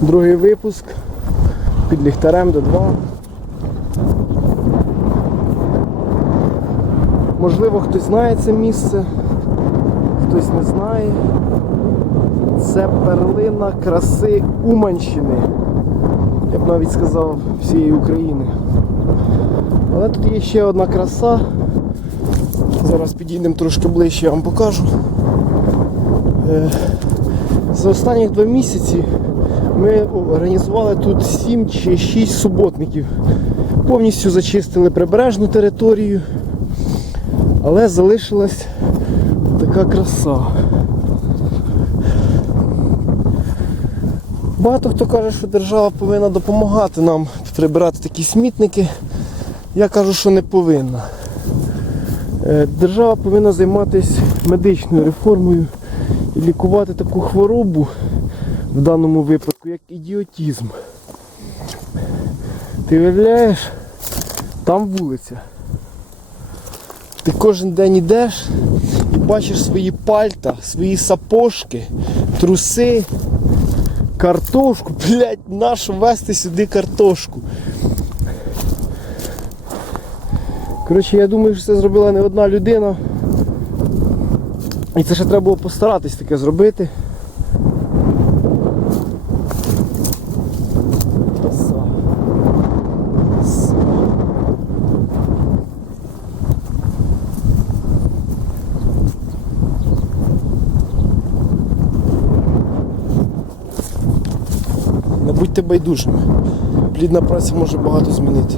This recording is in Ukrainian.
Другий випуск під ліхтарем до 2. Можливо, хтось знає це місце, хтось не знає. Це перлина краси Уманщини. Я б навіть сказав всієї України. Але тут є ще одна краса. Зараз підійдемо трошки ближче, я вам покажу. Е, За останні два місяці ми організували тут 7 чи 6 суботників. Повністю зачистили прибережну територію, але залишилась така краса. Багато хто каже, що держава повинна допомагати нам прибирати такі смітники. Я кажу, що не повинна. Е, Держава повинна займатися медичною реформою і лікувати таку хворобу в даному випадку, як ідіотізм. Ти уявляєш, там вулиця. Ти кожен день йдеш і бачиш свої пальта, свої сапожки, труси, картошку. Блять, нащо вести сюди картошку? Коротше, я думаю, що це зробила не одна людина. І це ще треба було постаратись таке зробити. Будьте байдужими. Плідна праця може багато змінити.